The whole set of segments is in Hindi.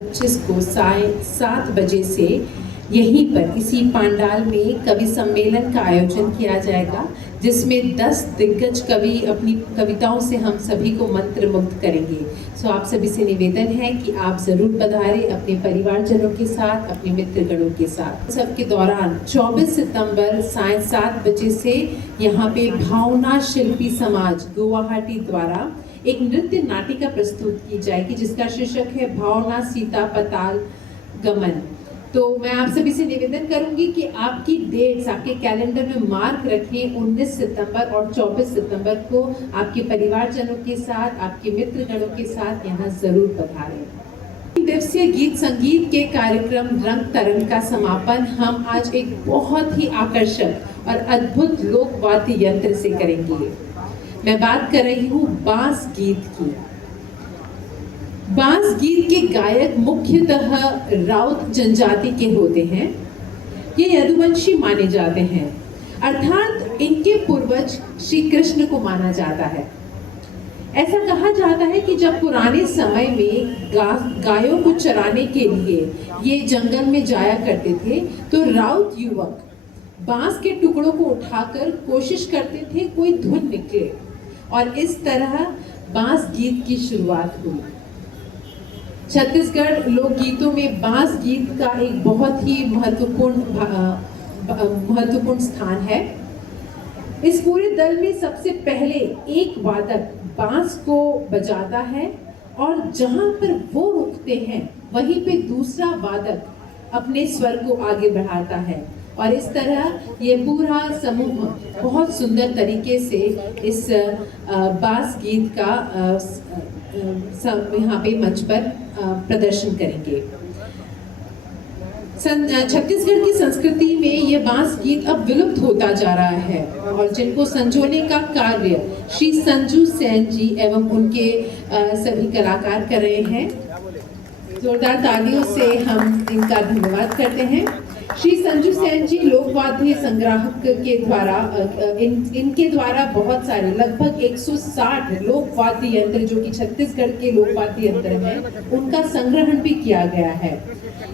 25 को 7:30 से यहीं पर इसी पंडाल में कवि सम्मेलन का आयोजन किया जाएगा, जिसमें 10 दिग्गज कवि अपनी कविताओं से हम सभी को मंत्रमुग्ध करेंगे। सो आप सभी से निवेदन है कि आप जरूर पधारें अपने परिवारजनों के साथ, अपने मित्रगणों के साथ। उत्सव के दौरान 24 सितंबर सायं 7 बजे से यहाँ पे भावना शिल्पी समाज गुवाहाटी द्वारा एक नृत्य नाटिका प्रस्तुत की जाएगी, जिसका शीर्षक है भावना सीता पाताल गमन। तो मैं आप सभी से निवेदन करूंगी कि आपकी डेट्स आपके कैलेंडर में मार्क रखें। 19 सितंबर और 24 सितंबर को आपके परिवारजनों के साथ, आपके मित्रगणों के साथ यहाँ जरूर पधारें। दिवसीय गीत संगीत के कार्यक्रम रंग तरंग का समापन हम आज एक बहुत ही आकर्षक और अद्भुत लोक वाद्य यंत्र से करेंगे। मैं बात कर रही हूँ बांस गीत की। बांस गीत के गायक मुख्यतः राउत जनजाति के होते हैं। ये यदुवंशी माने जाते हैं, अर्थात इनके पूर्वज श्री कृष्ण को माना जाता है। ऐसा कहा जाता है कि जब पुराने समय में गायों को चराने के लिए ये जंगल में जाया करते थे, तो राउत युवक बांस के टुकड़ों को उठाकर कोशिश करते थे कोई धुन निकले, और इस तरह बांस गीत की शुरुआत हुई। छत्तीसगढ़ लोकगीतों में बांस गीत का एक बहुत ही महत्वपूर्ण स्थान है। इस पूरे दल में सबसे पहले एक वादक बांस को बजाता है, और जहां पर वो रुकते हैं वहीं पे दूसरा वादक अपने स्वर को आगे बढ़ाता है, और इस तरह ये पूरा समूह बहुत सुंदर तरीके से इस बांस गीत का यहाँ पे मंच पर प्रदर्शन करेंगे। छत्तीसगढ़ की संस्कृति में ये बांस गीत अब विलुप्त होता जा रहा है, और जिनको संजोने का कार्य श्री संजू सेन जी एवं उनके सभी कलाकार कर रहे हैं। जोरदार तालियों से हम इनका धन्यवाद करते हैं। श्री संजू सेन जी लोकवाद्य संग्राहक के द्वारा इनके द्वारा बहुत सारे लगभग 160 लोकवाद्य यंत्र, जो कि छत्तीसगढ़ के लोकवाद्य यंत्र हैं, उनका संग्रहण भी किया गया है।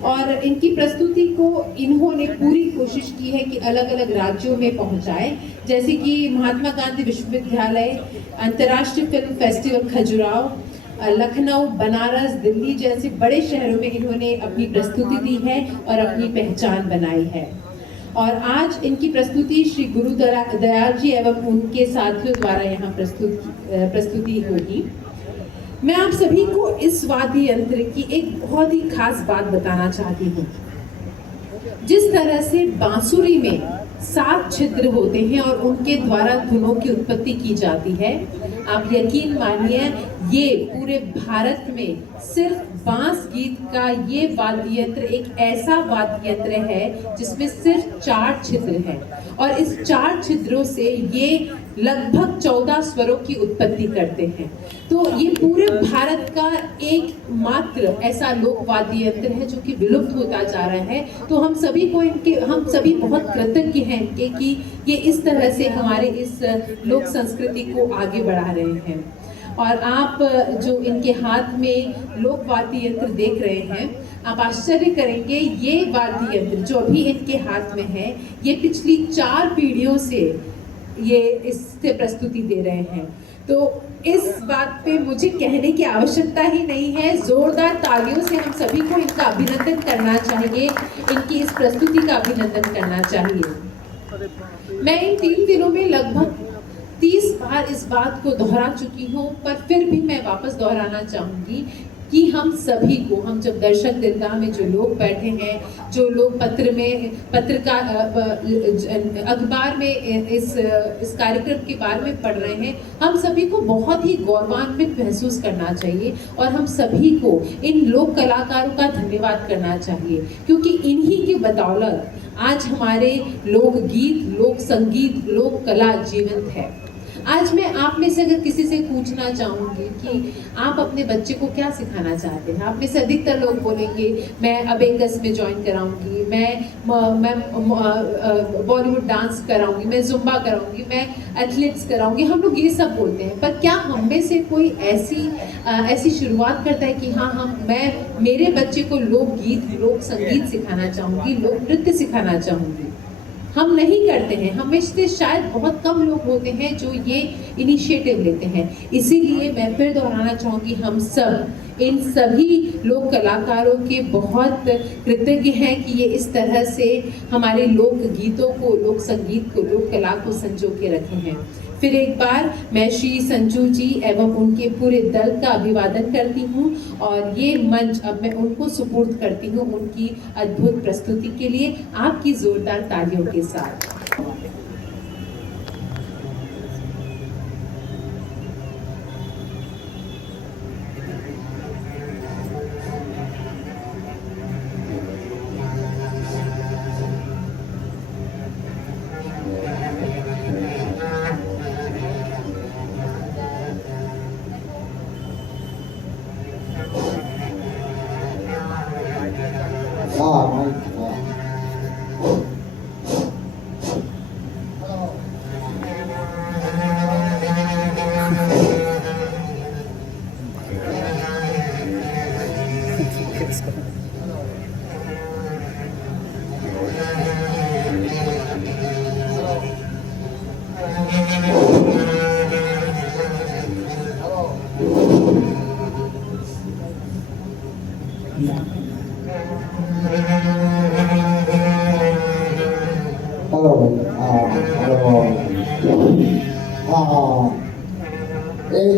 और इनकी प्रस्तुति को इन्होंने पूरी कोशिश की है कि अलग अलग राज्यों में पहुंचाए, जैसे कि महात्मा गांधी विश्वविद्यालय, अंतर्राष्ट्रीय फिल्म फेस्टिवल खजुराहो, लखनऊ, बनारस, दिल्ली जैसे बड़े शहरों में इन्होंने अपनी प्रस्तुति दी है और अपनी पहचान बनाई है। और आज इनकी प्रस्तुति श्री गुरु दयाल जी एवं उनके साथियों द्वारा यहाँ प्रस्तुति होगी। मैं आप सभी को इस वाद्य यंत्र की एक बहुत ही खास बात बताना चाहती हूँ। जिस तरह से बांसुरी में 7 छिद्र होते हैं और उनके द्वारा धुनों की उत्पत्ति की जाती है, आप यकीन मानिए ये पूरे भारत में सिर्फ बांस गीत का ये वाद्य यंत्र एक ऐसा वाद्य यंत्र है जिसमें सिर्फ 4 छिद्र हैं, और इस 4 छिद्रों से ये लगभग 14 स्वरों की उत्पत्ति करते हैं। तो ये पूरे भारत का एकमात्र ऐसा लोक वाद्य यंत्र है जो कि विलुप्त होता जा रहा है। तो हम सभी बहुत कृतज्ञ हैं इनके कि ये इस तरह से हमारे इस लोक संस्कृति को आगे बढ़ा रहे हैं। और आप जो इनके हाथ में लोक वाद्य यंत्र देख रहे हैं, आप आश्चर्य करेंगे, ये वाद्य यंत्र जो अभी इनके हाथ में है, ये पिछली 4 पीढ़ियों से ये इससे प्रस्तुति दे रहे हैं। तो इस बात पे मुझे कहने की आवश्यकता ही नहीं है, जोरदार तालियों से हम सभी को इनका अभिनंदन करना चाहिए, इनकी इस प्रस्तुति का अभिनंदन करना चाहिए। मैं इन 3 दिनों में लगभग 30 बार इस बात को दोहरा चुकी हूँ, पर फिर भी मैं वापस दोहराना चाहूँगी कि हम सभी को, हम जब दर्शक दीर्घा में जो लोग बैठे हैं, जो लोग अखबार में इस कार्यक्रम के बारे में पढ़ रहे हैं, हम सभी को बहुत ही गौरवान्वित महसूस करना चाहिए, और हम सभी को इन लोक कलाकारों का धन्यवाद करना चाहिए, क्योंकि इन्हीं की बदौलत आज हमारे लोकगीत, लोक संगीत, लोक कला जीवंत है। आज मैं आप में से अगर किसी से पूछना चाहूँगी कि आप अपने बच्चे को क्या सिखाना चाहते हैं, आप में से अधिकतर लोग बोलेंगे मैं अबेकस में ज्वाइन कराऊंगी, मैं बॉलीवुड डांस कराऊंगी, मैं जुम्बा कराऊंगी, मैं एथलेटिक्स कराऊंगी। हम लोग ये सब बोलते हैं, पर क्या हम में से कोई ऐसी शुरुआत करता है कि हाँ मैं मेरे बच्चे को लोकगीत, लोक संगीत सिखाना चाहूँगी, लोक नृत्य सिखाना चाहूँगी? हम नहीं करते हैं। हम में से शायद बहुत कम लोग होते हैं जो ये इनिशिएटिव लेते हैं। इसीलिए मैं फिर दोहराना चाहूँगी, हम सब इन सभी लोक कलाकारों के बहुत कृतज्ञ हैं कि ये इस तरह से हमारे लोक गीतों को, लोक संगीत को, लोक कला को संजो के रखे हैं। फिर एक बार मैं श्री संजू जी एवं उनके पूरे दल का अभिवादन करती हूँ और ये मंच अब मैं उनको सुपुर्द करती हूँ उनकी अद्भुत प्रस्तुति के लिए, आपकी जोरदार तालियों के साथ।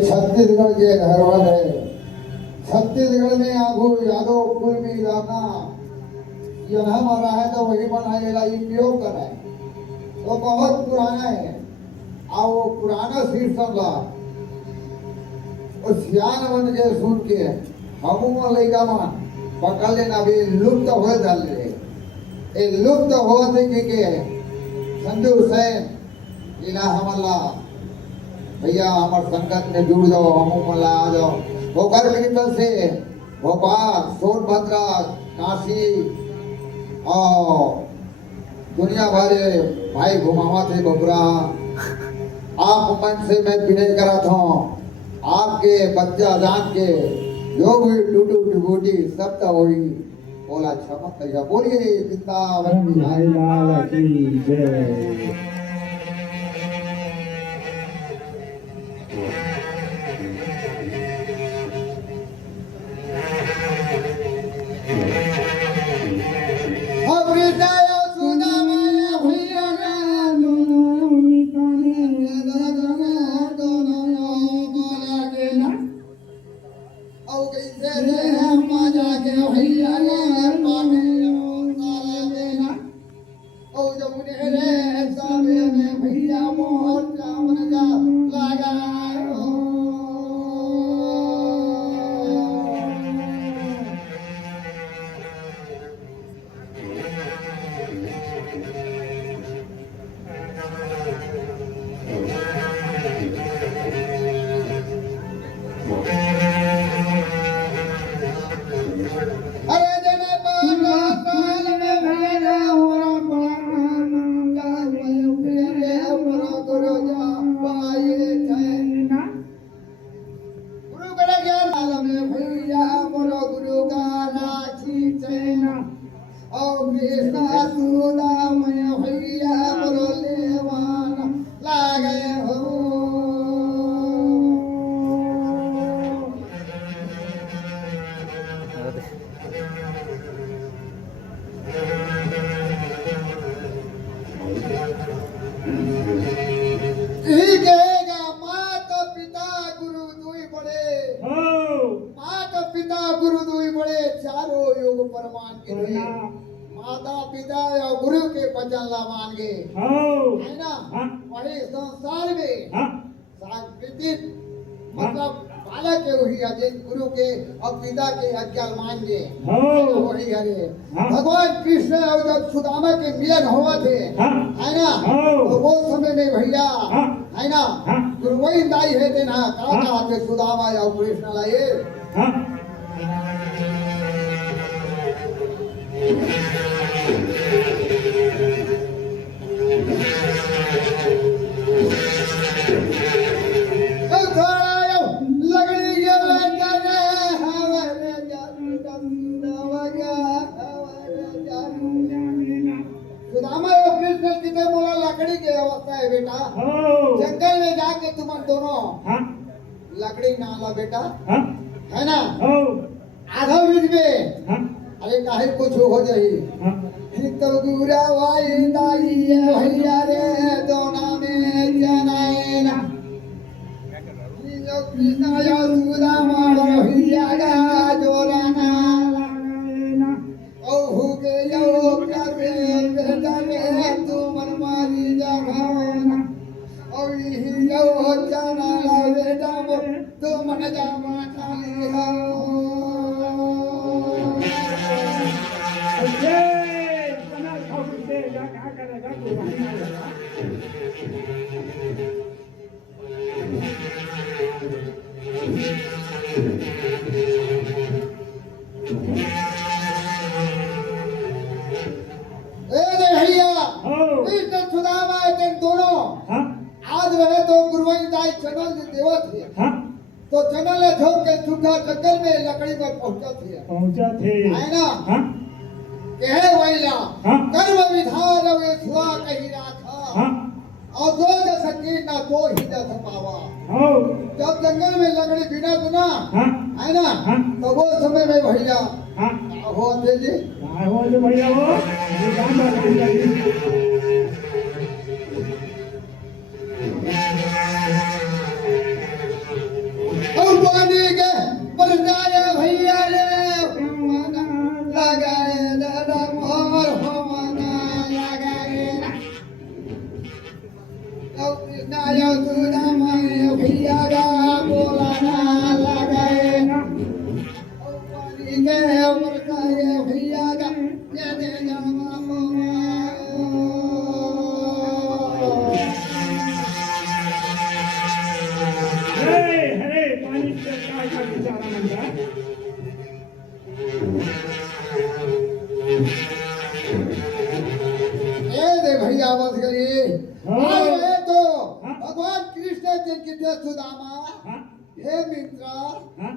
छत्तीसगढ़ के धरोहर है। छत्तीसगढ़ में आगू यादव कुल भी जाना यह हमारा है तो वही बनाएगा, उपयोग कर है तो बहुत पुराना है। और वो पुराना शीर्षक ला सियान बन के सुन के हम लैका मन पकड़ लेना भी लुप्त हो जाए। ये लुप्त हो के संजू हुसैन इला हमला भैया हमार संगत में जुड़ जाओ, हम मला आ जाओ। होकर कीर्तन से भोपाल, सोनभद्र, काशी और दुनिया भर भाई घुमावा थे बबुरा। आप मन से मैं विनय करा था, आपके बच्चा जान के जो भी टूटू टूटी सब तो वही बोला क्षमा करिए। बोलिए वृंदावन बिहारी लाल की जय। माता पिता या गुरु के वचन ला मान गए है ना। वही संसार में सांस्कृतिक मतलब बालक के वही अजय गुरु के और पिता के आज्ञा मान जे हो वही हरे हाँ। भगवान कृष्ण और जब सुदामा के मिलन हुआ थे हाँ। है ना हो। तो वो समय में भैया हाँ। है ना हाँ। गुरुवई दाई है थे ना का हाँ। कहा के सुदामा और कृष्ण लाए हाँ लगड़ी के बजाने हमारे जादू दमदमगा हमारे जादू सुदामा और कृष्ण कितने बोला लकड़ी की अवस्था है बेटा हो जंगल में जाके तुम दोनों हाँ लकड़ी नाला बेटा हाँ है ना हो आधा बीच में हाँ अरे काहे कुछ हो जाई हाँ तो गुरा वाई दाई भैया रे दोना में जनाए ना कृष्ण या सुदामा भैया गा जोराना ओ हुके यो करे बेटा रे तू मन मारी जा भावना ओ ही यो जाना बेटा तू मन जा माठाली हो ये तना खाऊ दे जा क्या करेगा तू ए रे भैया हो कृष्ण सुदामा के दोनों हाँ आज रहे तो गुरुवई दाई चनल के देवा थे हाँ तो चनल ले छोड़ के सूखा जंगल में लकड़ी पर पहुंचा थे पहुंचा थे है ना हाँ कहे वैला हाँ। कर्म विधान वे सुआ कही राखा हाँ और दो सकी ना दो ही दस पावा हो जब जंगल में लकड़ी बिना तो ना हाँ है ना हाँ। तो वो समय में भैया हाँ हो अंधे जी काय हो जो भैया वो ये काम बात और पानी के पर जाए भैया रे लगाए दादा मोहर होना लगाए ना और कृष्णा या सुदामा भैया गा बोला ना लगाए ना और पानी के पर जाए भैया गा ये दे जामा हरे पानी से काय का बेचारा मंगा ए दे भैया बस गई हाँ। आए तो हाँ। भगवान कृष्ण के कितने सुदामा हाँ हे मित्रा हाँ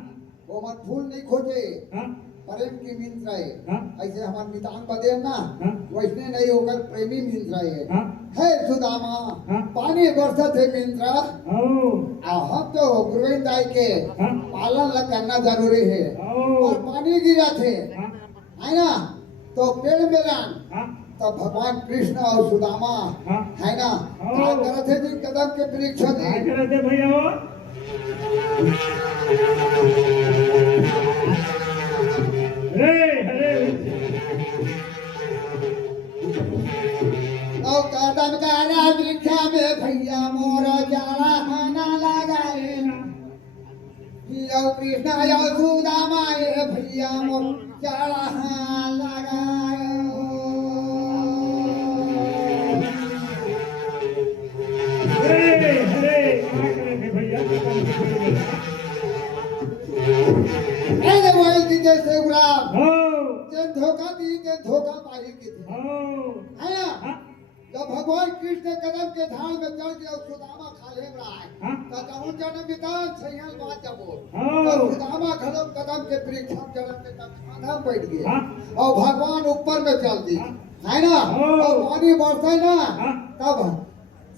वो मत फूल नहीं खोजे हाँ प्रेम की मित्र है हाँ। ऐसे हमार मितान बदे ना हाँ। वैसने नहीं होकर प्रेमी मित्र है हाँ। हे सुदामा हाँ। पानी बरसत है मित्र हो हम तो गुरुविंद दाई के हाँ। पालन ला करना जरूरी है हो और पानी गिरा थे हाँ है ना तो पेड़ में रान हाँ तो भगवान कृष्ण और सुदामा हाँ। है ना हाँ। क्या करते थे जी कदम के वृक्ष काय में करते भैया वो हरे और कदम का वृक्ष में भैया मोर जाला खाना लगाए ना यो कृष्ण यो सुदामा ये भैया मोर जाला हाँ लगाए हरे काय करते भैया ऐसे वही की जैसे उराम हो जे धोखा दी के धोखा पाही की थी हो है ना हाँ जब भगवान कृष्ण कदम के ढाल में चढ़ के और सुदामा खा ले रहा है हाँ। तो कहूं जन बितान सैहल बात जब हाँ। तो सुदामा खड़म कदम के वृक्ष हम चढ़ के तब खाना बैठ गए हाँ। और भगवान ऊपर में चल दी हाँ। है ना हाँ। और पानी बरसे ना हाँ। तब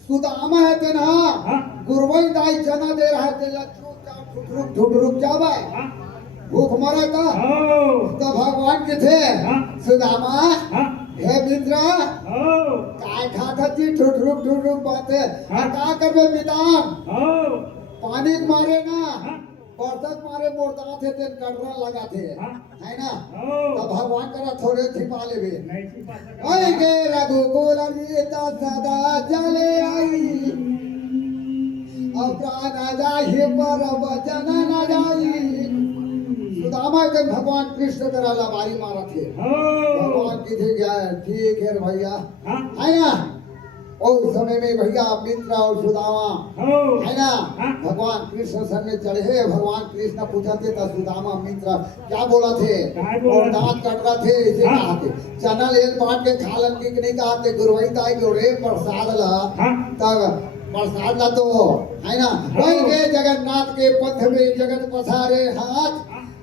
सुदामा है ते ना हाँ। गुरुवई दाई जना दे रहा है ते चुप रुक जावे हाँ भूख मरे का हो तो भगवान के थे हाँ। सुदामा हाँ हे मित्र हो काय खाता जी ठुठरुक बातें हाँ। का करबे मिदान हो पानी के मारे ना हाँ बरसात मारे मोड़ता थे तेन कटरा लगा थे हाँ। है ना हो तो भगवान करा थोड़े छिपा लेबे नहीं छिपा सका ओए के रघुकुल रीता सदा चले आई अब प्राण जाहि पर वचन न जाई। सुदामा के भगवान कृष्ण करा लबारी मारा थे। हो भगवान की थी क्या है? ठीक है भैया, हाँ है ना? और उस समय में भैया मित्र और सुदामा, हो है ना, हाँ। भगवान कृष्ण संग में चढ़े। भगवान कृष्ण पूछते था सुदामा मित्र क्या बोला थे? क्या बोला और थे? दांत कट रहा थे इसे हाँ। कहा थे चना लेल बांट के खालन की नहीं कहा थे गुरुवई ताई जो रे प्रसाद ला हाँ। तब प्रसाद ला तो है ना वही के जगन्नाथ के पथ में जगत पसारे हाथ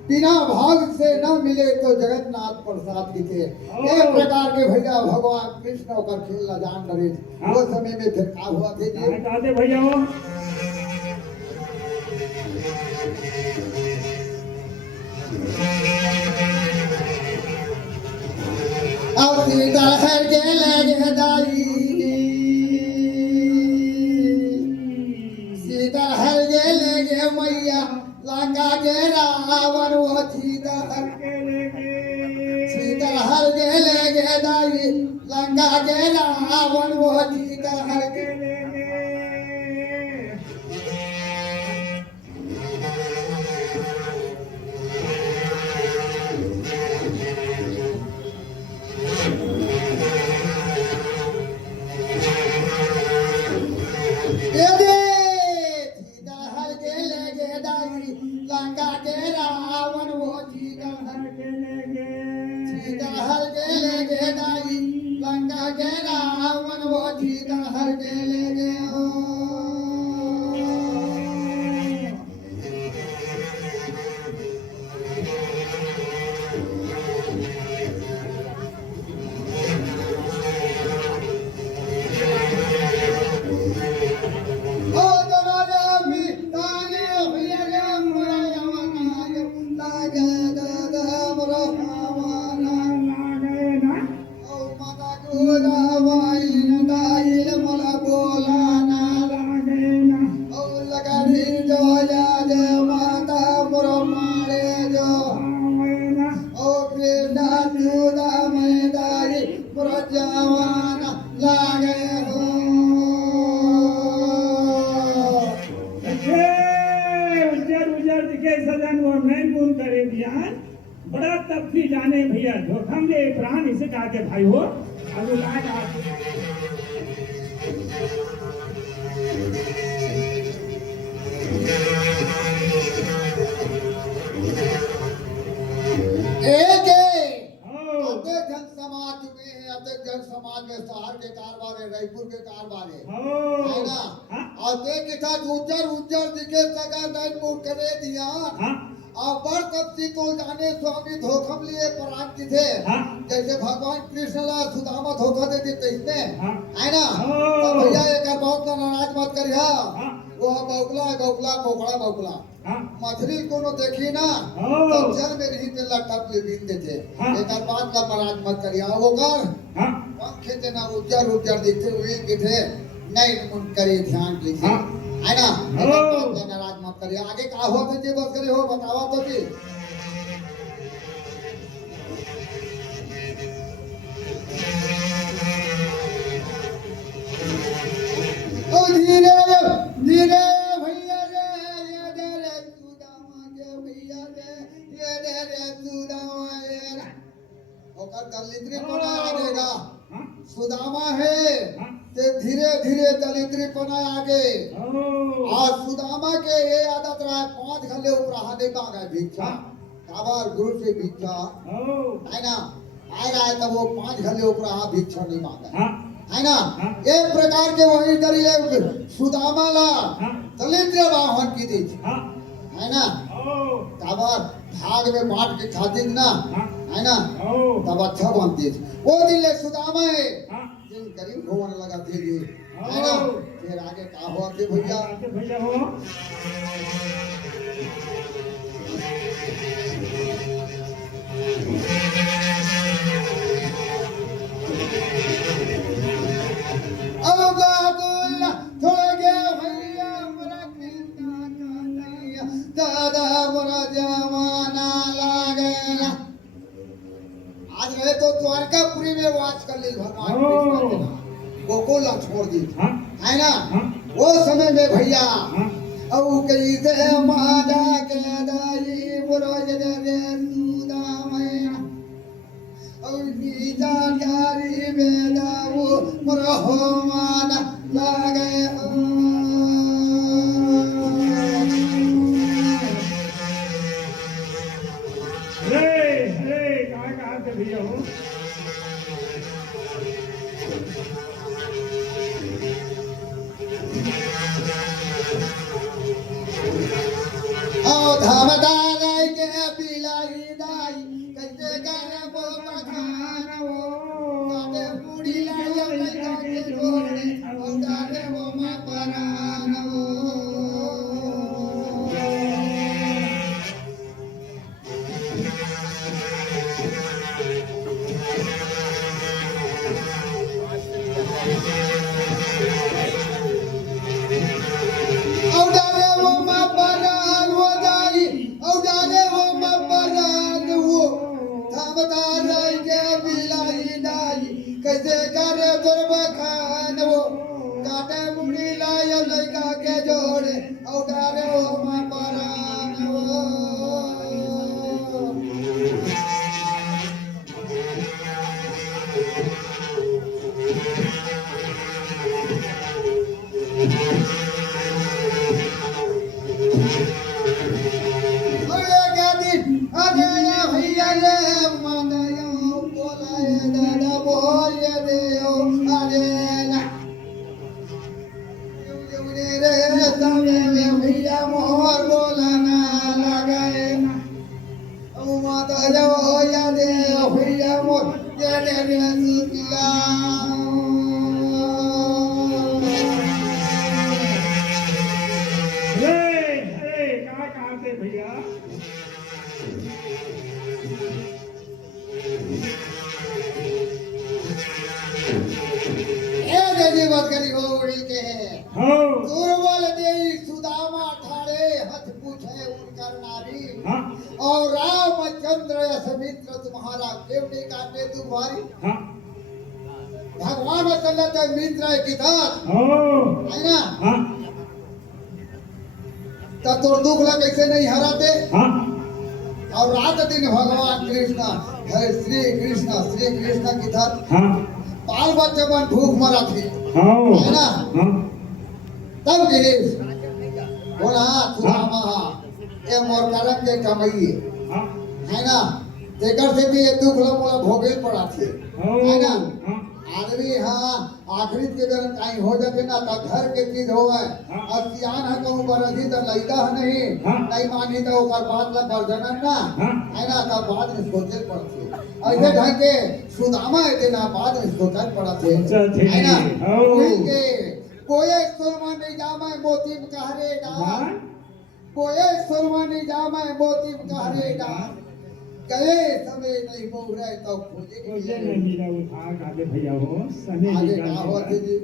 बिना भाग से न मिले तो जगन्नाथ प्रसाद की थे। एक प्रकार के भैया भगवान कृष्ण का खेलना जान डरे थे। वो समय में फिर क्या हुआ थे जी? क्या कहते भैया हो अब सीता है गेले दाई सीता हर गेले गे मैया लंका के रावण वो सीता हर सीता हर गेले गे दाई लंका के रावण वो सीता हर लंका के रावण वो सीता हर गेले गे दाई लंका के रावण वो सीता हर गेले गे ओ बड़ा तपती जाने भैया जोखम दे प्राण इसे कहते भाई हो अब जन समाज में शहर के कारबार है रायपुर के कारबार है हो ना हाँ। और देख था उज्जर उज्जर दिखे सगा नहीं मुंह करे दिया हाँ। और बड़ तपसी तो जाने स्वामी धोखम लिए प्राण की थे हाँ। जैसे भगवान कृष्ण ला सुदामा धोखा दे देते इसमें हाँ। है ना हो। तो भैया एक बहुत ना नाराज मत करिया हाँ। वो बौकला बौकला कोकड़ा बौकला हाँ। मछली कोनो देखी ना हो। तो जल में रही ते लटक ले बीन देते हाँ। एक बात का नाराज मत करिया वो कर हाँ। पंखे जना उज्जर उज्जर दिखते हुए कि थे नहीं उन करे ध्यान लीजिए हाँ। है ना हो। बात का नाराज मत करिए आगे का हुआ तो जी बस करे हो बतावा तो जी ओ धीरे धीरे भैया रे ये दे रे सुदामा के भैया रे ये दे रे सुदामा रे ओकर दलिद्री पना आएगा हाँ। सुदामा है हाँ। ते धीरे धीरे दलिद्री पना आगे हो और सुदामा के ये आदत रहा 5 घले उपराहा नहीं मांगा भिक्षा काबार गुरु से भिक्षा हो है ना आ रहा है तब वो 5 घले उपराहा भिक्षा नहीं मांगा हाँ। है ना हाँ। एक प्रकार के वही दरिए सुदामा ला हाँ। दलिद्र वाहन की दी हाँ। है ना हो काबार भाग में बांट के खाती ना हाँ। है ना हो तब अच्छा बनती थी वो दिन ले सुदामा है हाँ। जिन गरीब होने लगा थे जी है ना फिर आगे का हुआ थे भैया भैया हो अब गागुल थोड़े गया भैया मरा कृष्णा कन्हैया दादा मोरा जमाना लागे ना आज गए तो द्वारकापुरी में वास कर ली भगवान कृष्ण के नाम गोकुल छोड़ दी हाँ। है ना हाँ। वो समय में भैया हाँ। औ कैसे माजा के दाई बुरोज दे सुदामया औ गीता जारी बेदाऊ मुरहो माना लागे अरे कहाँ से भैया हो औ धामदार के पिलाई दाई कैसे कर वो पठान वो काटे पूरी लाया पैदा के जोड़े औ डाले वो मा परान वो औ डाले वो मा परान वो दाई औ डाले वो मा परान वो धामदार के पिलाई दाई कैसे कर दुर्ब खान वो काटे पूरी लाया लड़का के जोड़े औ डाले वो मा परान वो अरे गादी अरे या भैया रे मनायो बोलाए दादा बोले दे ओ अरे ना रे तमे में भैया मोहर बोलना लगाए ना ओ माता जो या दे भैया मोर ये रे सुतिया अरे कहाँ से भैया ए देवी बकरी हो उड़ी के हो दुर्बल देई सुदामा ठाड़े हथ पूछे उनकर नारी हाँ और रामचंद्र समित्र तुम्हारा केवड़ी काटे तुम्हारी हाँ भगवान चलत है मित्र की दात हो है ना हाँ तो तोर दुख ला कैसे नहीं हराते हाँ और रात दिन भगवान कृष्ण है श्री कृष्ण की दात हाँ बाल बच्चे बन भूख मरा थे हो है ना हाँ तब गिरीश बोला सुदामा ये मोर करम के कमाई हाँ है ना तेकर से भी ये दुख ला मोला भोगे पड़ा थे हो है ना हाँ आदमी हाँ आखिरी के दिन कहीं हो जाते ना तो घर के चीज हो गए हाँ। और सियान है कहूँ बरसी तो लड़का है नहीं हाँ। नहीं मानी तो ओकर बात ला बर्जनन ना हाँ। है ना तब बाद में सोचे पड़ते ऐसे ढंग के सुदामा है ना बाद में सोचे पड़ते सोचते है ना हो। उनके कोई सुरमा नहीं जामा मोती कहरे डाल हाँ कोई सुरमा नहीं जामा मोती कहरे डाल गए समय नहीं बोल रहे तो खोजे मुझे नहीं मिला वो था काले भैया हो सने आगे निकाल क्या हुआ के जी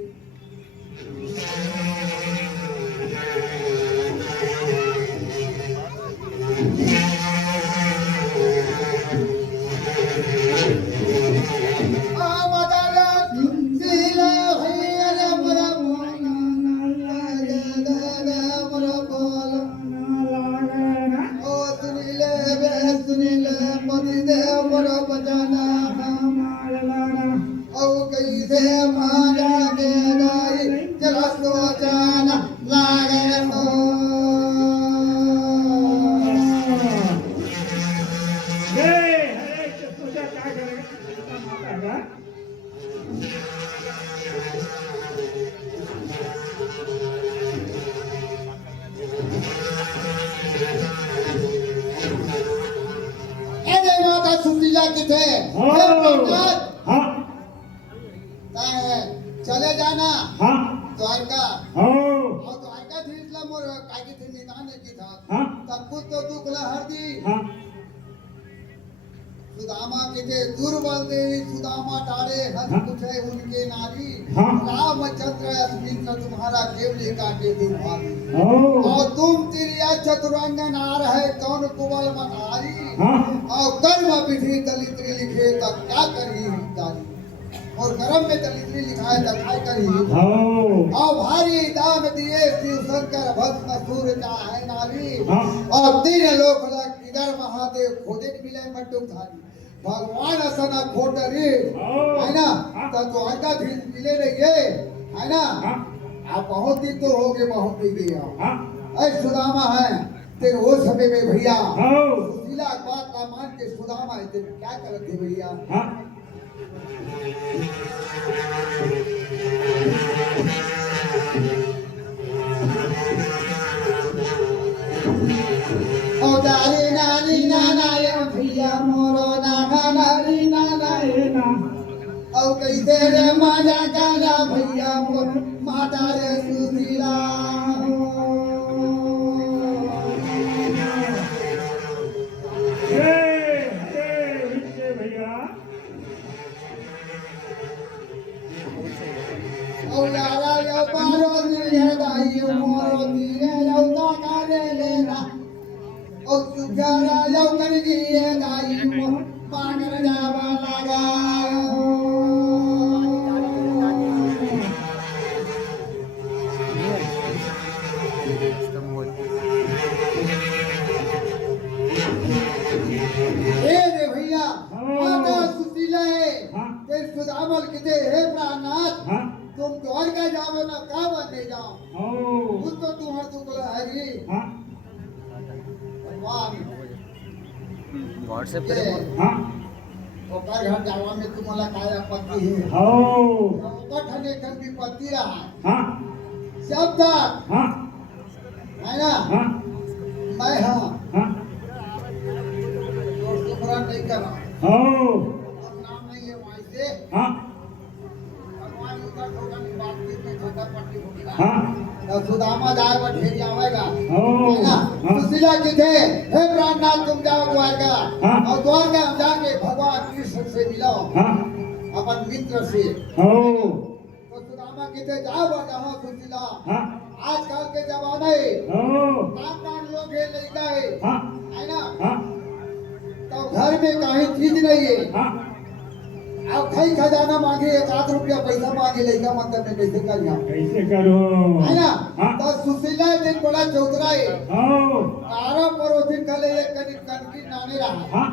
चले जाना द्वारका और द्वारका धीरला मोर कागी थे निदाने की था तब कुछ तो दुख ला हरदी सुदामा के थे दुर्बल दे सुदामा टाड़े हंस पूछे उनके नारी रामचंद्र अस्मित्र तुम्हारा केवली काटे दुर्भागी और तुम तिरिया चतुरंगन आ रहे कौन कुबल मतारी और कर्म विधि दलित लिखे तब क्या करी तारी और गरम में दलिद्री लिखा है दखाई करी हाँ और भारी दाम दिए शिव शंकर भस्म सूर है नारी हाँ और 3 लोक इधर महादेव खोजे मिले मट्टू थारी भगवान असना खोटरी है ना तो आका भी मिले रहिए है ना हाँ आप बहुत ही तो हो गए बहुत ही गया हाँ ऐ सुदामा है तेरे वो समय में भैया हाँ सुशीला बात ना मान के सुदामा है तेरे क्या करते भैया हाँ ओ दारी नानी नाना ये भैया मोरो नाना नारी नाना ये ना औ कैसे रे माजा गाना भैया मोर माता रे सुशीला विजय भैया औ यारा यो पारो दिए दाई मोरो दिए यो ता करे लेना औ सुगारा यो कर दिए दाई मोर पागर जावा लगा ए रे भैया माता सुशीला है ते सुदामल किते हे प्राणनाथ हाँ तुम द्वारका जाओ ना का बने जाओ हाँ खुद तो तुम्हार दुगला हरी हाँ भगवान व्हाट्सएप ये करें हाँ ओकर घर जावा में तुम्हाला काय आपत्ति है हाँ ओकर ठने खन की पत्ती रहा हाँ सब तक हाँ है ना हाँ मैं हाँ हाँ और तुम्हारा नहीं करा हाँ और नाम नहीं है वहां से हाँ भगवान उधर छोटा नहीं बात में छोटा पट्टी होगा हाँ तो सुदामा जाए बठेरी आवेगा हाँ है ना हाँ सुशीला जी थे हे प्राणनाथ तुम जाओ द्वारका हाँ। और द्वारका हम जाके भगवान कृष्ण से मिलो हाँ अपन मित्र से हाँ तो सुदामा कहते जाओ जहाँ सुशीला हाँ आजकल के जमाने हाँ नान लोग है ले गए हाँ है ना हाँ तो घर में कहीं चीज नहीं है हाँ अब कहीं खजाना मांगे 1 रुपया पैसा मांगे लेगा मतलब में कैसे करिया कैसे करो है ना हाँ तो सुशीला दिन बड़ा चौतरा है हाँ 12 पड़ोसी कल एक कनकी नाने रहा हाँ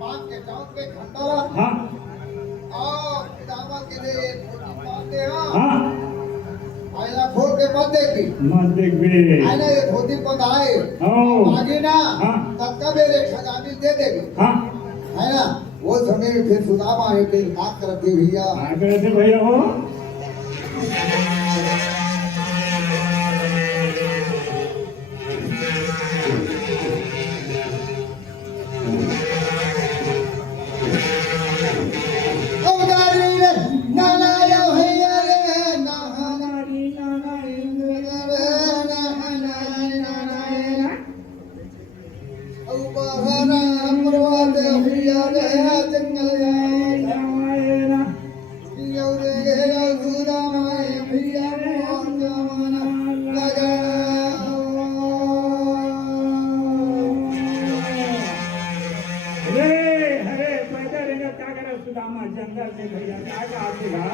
मां के गांव पे खंडाला हाँ और दामा के लिए छोटी मांगते हैं हाँ आईना खोल के मत देखी मत देख बे आईना ये धोती पहनाए हाँ आगे ना हाँ। तब का मेरे खजानी दे देगी हाँ है ना वो समय में फिर सुदामा है फिर बात करते भैया आगे से भैया हो ओ नारी रे नाना यो भैया रे नाना रे नाना रे नाना रे ओ बहरा प्रवाद भैया रे जंगल ना यो रे यो सुदामा भैया मोर जमाना लगा अरे अरे पैदल रहेगा क्या करे सुदामा जंगल में भैया क्या का आतेगा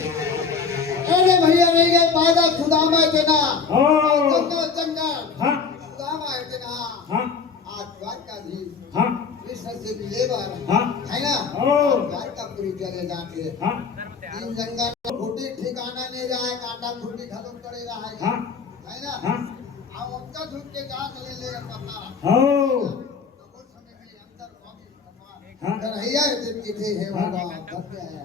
अरे भैया नहीं गए पैदा सुदामा जना ओ जंगल जंगल हाँ सुदामा है जना हाँ आज द्वारकाधीश हाँ कृष्ण से मिले बार हाँ है ना ओ द्वारकापुरी चले जाते हाँ इन जंगल में फूटी ठिकाना नहीं रहा है कांटा फूटी खत्म करे रहा है हाँ है ना हाँ अब उनका झुक के जान ले ले पता ओ तो उस समय में अंदर कौन हाँ कन्हैया दिन की थे हे भगवान धन्य है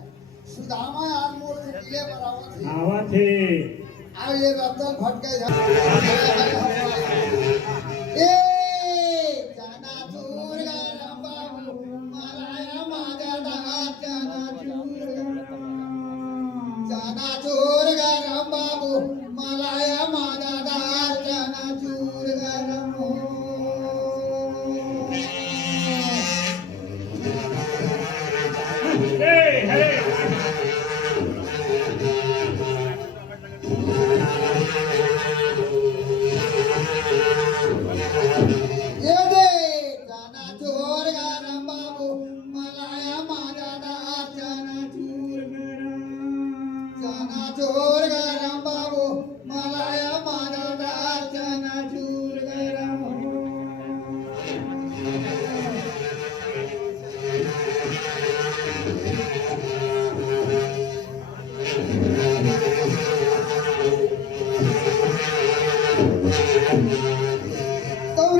सुदामा आज मोर से मिले बराबर थे आवा थे अब ये रतन भटके जा ए जाना दूर गरम बाबू मराया मागा दात जाना दूर गरम बाबू मराया मागा दात जाना दूर गरम ए अरे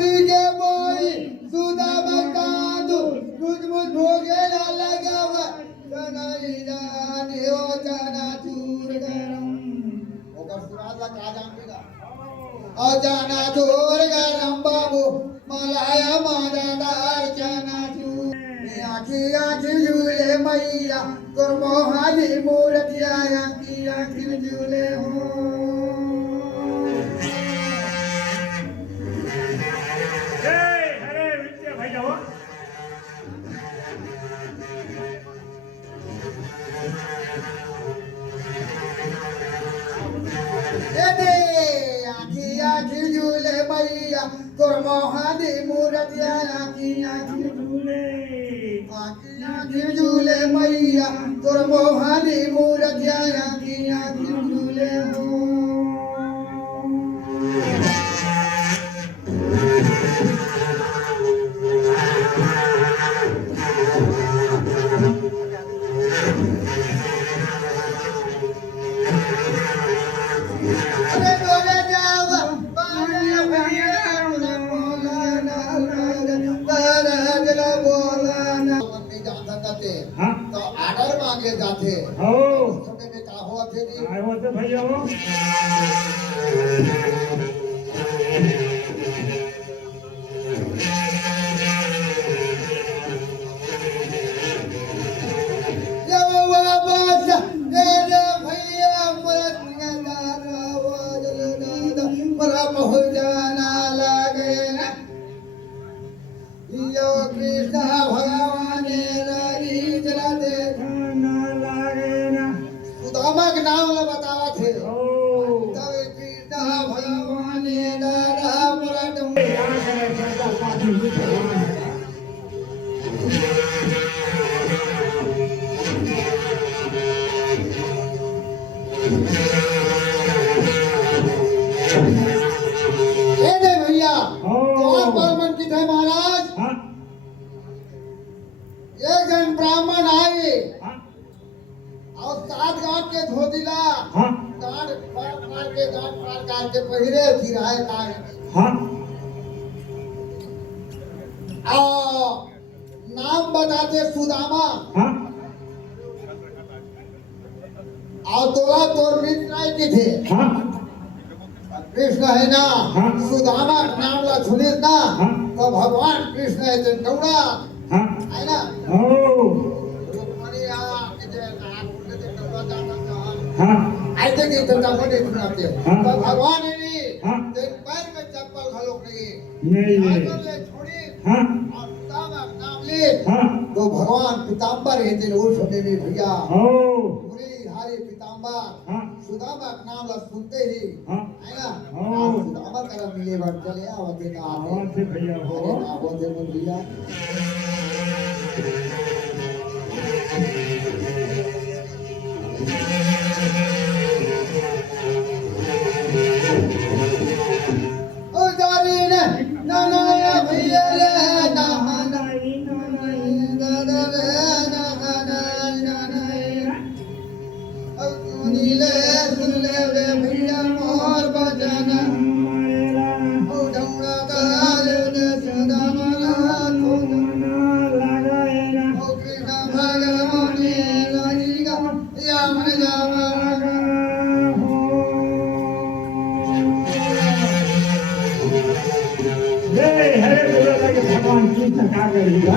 पी के बोली सुदामा कांदू मुझ भोगे ना लगावा चनाई जाने ओ चना चूर गरम ओकर सुराजा का जानेगा ओ चना चूर गरम बाबू मलाया मादादार चना चूर आखी आखी झूले मैया गुरमोहाली मूर्तिया आखी आखी झूले हो हरे विद्या भैया हो आखी आखी झूले मैया गुरमोहाली मूर्तिया आखी आखी झूले आखी आखी झूले मैया गुरमोहाली मूर्तिया आखी आखी झूले हो अरे डोले जाओ पानी भैया बोलाना गला बोलाना मंदिर जाता जाते हाँ तो आर्डर मांगे जाते हो समय में का हुआ थे जी आए हो तो भैया हो जब वापस तेरे भैया मरत दादा वाजल दादा मरा पहुंच जाना लगे ना यो कृष्ण भगवान री जला दे खाना लागे ना सुदामा के नाम ला बतावा थे हो तब कृष्ण भगवान दादा मरत क्या करे सरकार पानी भगवान ए दे भैया हो और ब्राह्मण की थे महाराज हाँ एक जन ब्राह्मण आए हाँ और 7 गांठ के धोतिला हाँ गांठ मार के गांठ मार के पहिरे फिराए काहे हाँ और नाम बताते सुदामा हाँ और तोला तोर मित्र के थे हाँ कृष्ण है ना हाँ। सुदामा का नाम ला सुने ना हाँ। तो भगवान कृष्ण है तो टौड़ा हाँ है ना हो रुक्मणी के जे नाम बोलते थे टौड़ा जाता था हाँ ऐसे के तो जापने सुनाते हाँ। तो भगवान है नहीं हाँ। तेरे पैर में चप्पल घलोक नहीं नहीं है आकर ले छोड़ी हाँ और सुदामा का नाम ले हाँ तो भगवान पीताम्बर है तेरे उस समय में भैया हो मुरलीधारी पीताम्बर हाँ सुदामा का नाम ला सुनते ही हाँ है ना हाँ। सुदामा का मिले बार चले आवते का आवाज से भैया हो आवते में भैया ओ जारी ने ना ना या भैया रे ना ना ना ना रे ना ना ना ना ना ओ नीले सुन ले रे भैया मोर बजाना ओ ढौड़ा दाल ने सुदामा ओ कृष्ण भगवान राजीगा या मन जावा हरे बोला कि भगवान कृष्ण क्या करेगा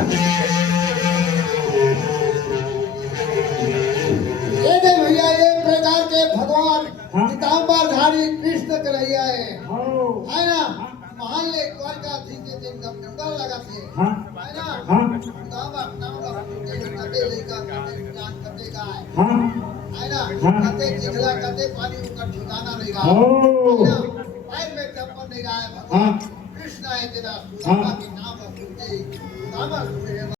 ये दे भैया एक प्रकार के भगवान हाँ। पीताम्बरधारी कृष्ण कन्हैया है हो ना मान ले द्वारका जी के दिन जब जंगल लगा थे हाँ है ना हाँ सुदामा नाम का कते लेकर कते जान कते गाय हाँ है ना हाँ। कते चिखला कते पानी उनका ठिकाना नहीं गा हो है ना पैर में चप्पल नहीं गाय हाँ भगवान कृष्ण है तेरा सुदामा के नाम सुनते ही सुदामा सुने